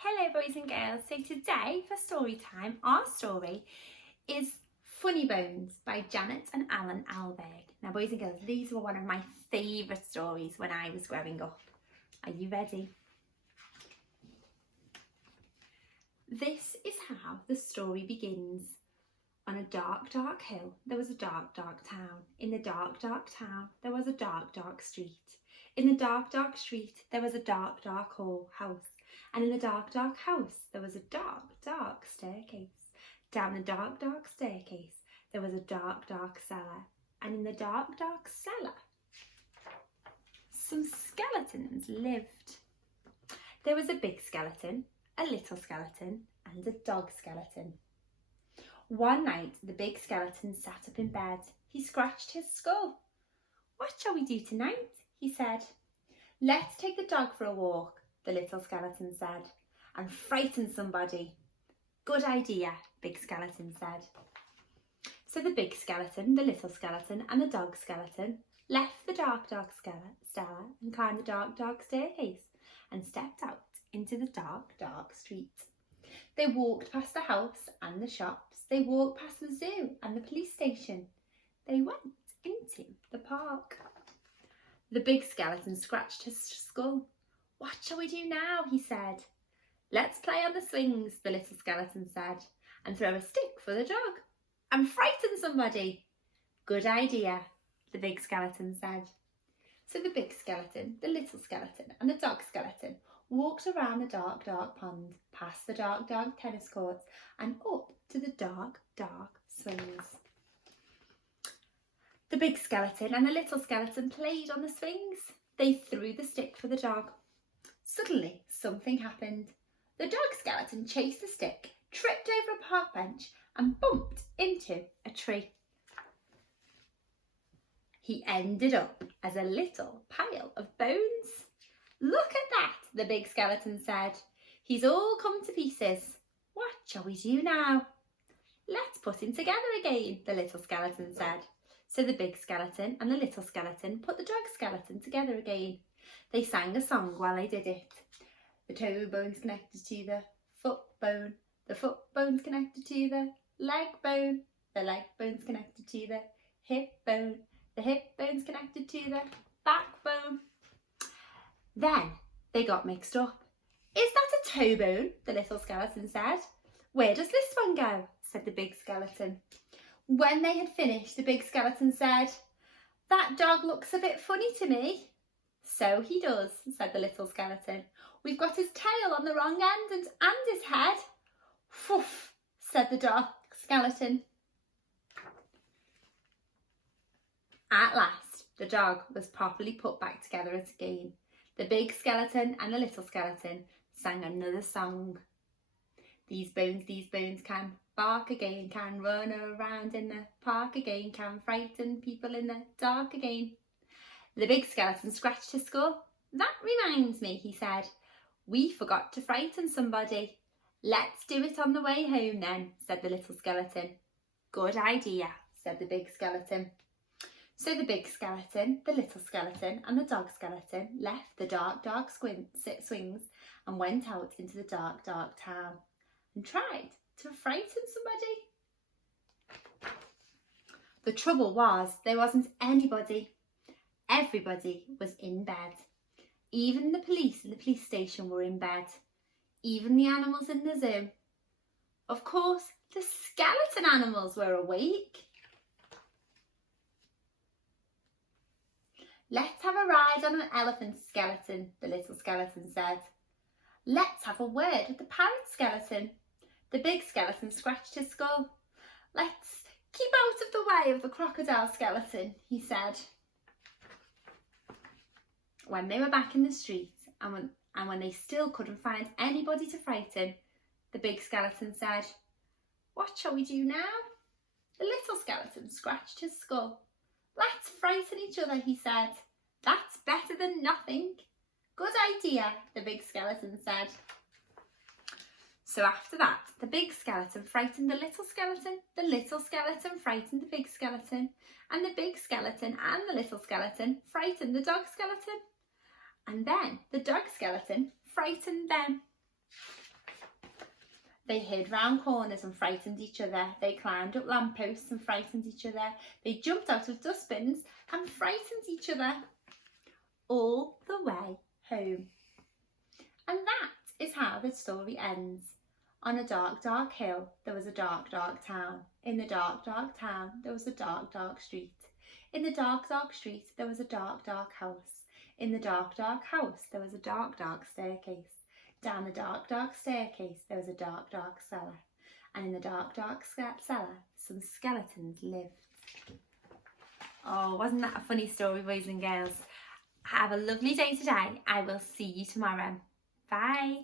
Hello boys and girls, so today for story time, our story is Funny Bones by Janet and Alan Alberg. Now boys and girls, these were one of my favourite stories when I was growing up. Are you ready? This is how the story begins. On a dark, dark hill, there was a dark, dark town. In the dark, dark town, there was a dark, dark street. In the dark, dark street, there was a dark, dark house. And in the dark, dark house, there was a dark, dark staircase. Down the dark, dark staircase, there was a dark, dark cellar. And in the dark, dark cellar, some skeletons lived. There was a big skeleton, a little skeleton, and a dog skeleton. One night, the big skeleton sat up in bed. He scratched his skull. "What shall we do tonight?" he said. "Let's take the dog for a walk," the little skeleton said, "and frighten somebody." "Good idea," big skeleton said. So the big skeleton, the little skeleton, and the dog skeleton left the dark, dark cellar and climbed the dark, dark staircase and stepped out into the dark, dark street. They walked past the house and the shops. They walked past the zoo and the police station. They went into the park. The big skeleton scratched his skull. "What shall we do now?" he said. "Let's play on the swings," the little skeleton said, "and throw a stick for the dog and frighten somebody." "Good idea," the big skeleton said. So the big skeleton, the little skeleton, and the dog skeleton walked around the dark, dark pond, past the dark, dark tennis courts, and up to the dark, dark swings. The big skeleton and the little skeleton played on the swings. They threw the stick for the dog. Suddenly, something happened. The dog skeleton chased the stick, tripped over a park bench, and bumped into a tree. He ended up as a little pile of bones. "Look at that," the big skeleton said. "He's all come to pieces. What shall we do now?" "Let's put him together again," the little skeleton said. So the big skeleton and the little skeleton put the dog skeleton together again. They sang a song while they did it. The toe bone's connected to the foot bone's connected to the leg bone's connected to the hip bone's connected to the backbone. Then they got mixed up. "Is that a toe bone?" the little skeleton said. "Where does this one go?" said the big skeleton. When they had finished, the big skeleton said, "That dog looks a bit funny to me." "So he does," said the little skeleton. "We've got his tail on the wrong end and his head." "Woof," said the dog skeleton. At last, the dog was properly put back together again. The big skeleton and the little skeleton sang another song. These bones can bark again, can run around in the park again, can frighten people in the dark again." The big skeleton scratched his skull. "That reminds me," he said. "We forgot to frighten somebody." "Let's do it on the way home then," said the little skeleton. "Good idea," said the big skeleton. So the big skeleton, the little skeleton, and the dog skeleton left the dark, dark swings and went out into the dark, dark town and tried to frighten somebody. The trouble was there wasn't anybody. Everybody was in bed. Even the police in the police station were in bed. Even the animals in the zoo. Of course, the skeleton animals were awake. "Let's have a ride on an elephant skeleton," the little skeleton said. "Let's have a word with the parrot skeleton." The big skeleton scratched his skull. "Let's keep out of the way of the crocodile skeleton," he said. When they were back in the street and when they still couldn't find anybody to frighten, the big skeleton said, "What shall we do now?" The little skeleton scratched his skull. "Let's frighten each other," he said. "That's better than nothing." "Good idea," the big skeleton said. So after that, the big skeleton frightened the little skeleton frightened the big skeleton, and the big skeleton and the little skeleton frightened the dog skeleton. And then the dog skeleton frightened them. They hid round corners and frightened each other. They climbed up lampposts and frightened each other. They jumped out of dustbins and frightened each other. All the way home. And that is how the story ends. On a dark, dark hill, there was a dark, dark town. In the dark, dark town, there was a dark, dark street. In the dark, dark street, there was a dark, dark house. In the dark, dark house, there was a dark, dark staircase. Down the dark, dark staircase, there was a dark, dark cellar. And in the dark, dark cellar, some skeletons lived. Oh, wasn't that a funny story, boys and girls? Have a lovely day today. I will see you tomorrow. Bye.